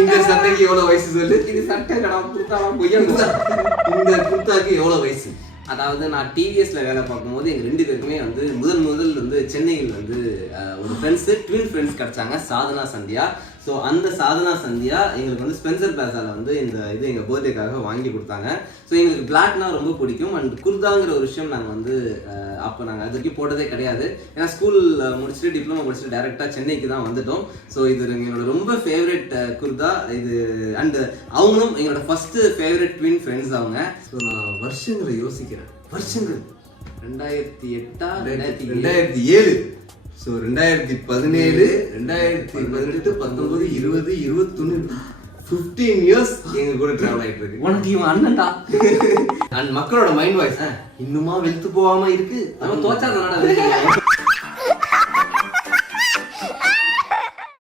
இந்த சட்டைக்கு எவ்வளவு வயசு சொல்லு. இது சட்டை கடா குர்த்தாவா பொய்யா? இந்த குர்த்தாக்கு எவ்வளவு வயசு? அதாவது நான் டிவிஎஸ்ல வேலை பார்க்கும்போது எங்க 2 பேருக்குமே வந்து முதல் வந்து சென்னையில் வந்து ஒரு ஃப்ரெண்ட்ஸு, ட்வின் ஃப்ரெண்ட்ஸ் கிடைச்சாங்க, சாதனா சந்தியா. ஸோ அந்த சாதனா சந்தியா எங்களுக்கு வந்து ஸ்பென்சர் பிளாசாவில் வந்து இந்த இது எங்கள் பர்த்டேக்காக வாங்கி கொடுத்தாங்க. ஸோ எங்களுக்கு பிளாக்னா ரொம்ப பிடிக்கும். அண்ட் குர்தாங்கிற ஒரு விஷயம் நாங்கள் வந்து அப்போ நாங்கள் அது வரைக்கும் போட்டதே கிடையாது. ஏன்னா ஸ்கூல் முடிச்சுட்டு டிப்ளமோ முடிச்சுட்டு டேரெக்டாக சென்னைக்கு தான் வந்துட்டோம். ஸோ இது எங்களோட ரொம்ப ஃபேவரட் குர்தா இது. அண்ட் அவங்களும் எங்களோட ஃபஸ்ட்டு ஃபேவரட் ட்வின் ஃப்ரெண்ட்ஸ் அவங்க. ஸோ நான் வருஷங்களை யோசிக்கிறேன். வருஷங்கள் 2008 2007. ஸோ 2017 2018 19 20 21 15 இயர்ஸ் எங்க கூட டிராவல் ஆயிட்டு இருக்கு. உனக்கு இவன் அண்ணன்டா. அண்ட் மக்களோட மைண்ட் வாய்ஸ் இன்னுமா வெளுத்து போகாம இருக்கு. நம்ம தோச்சாதான்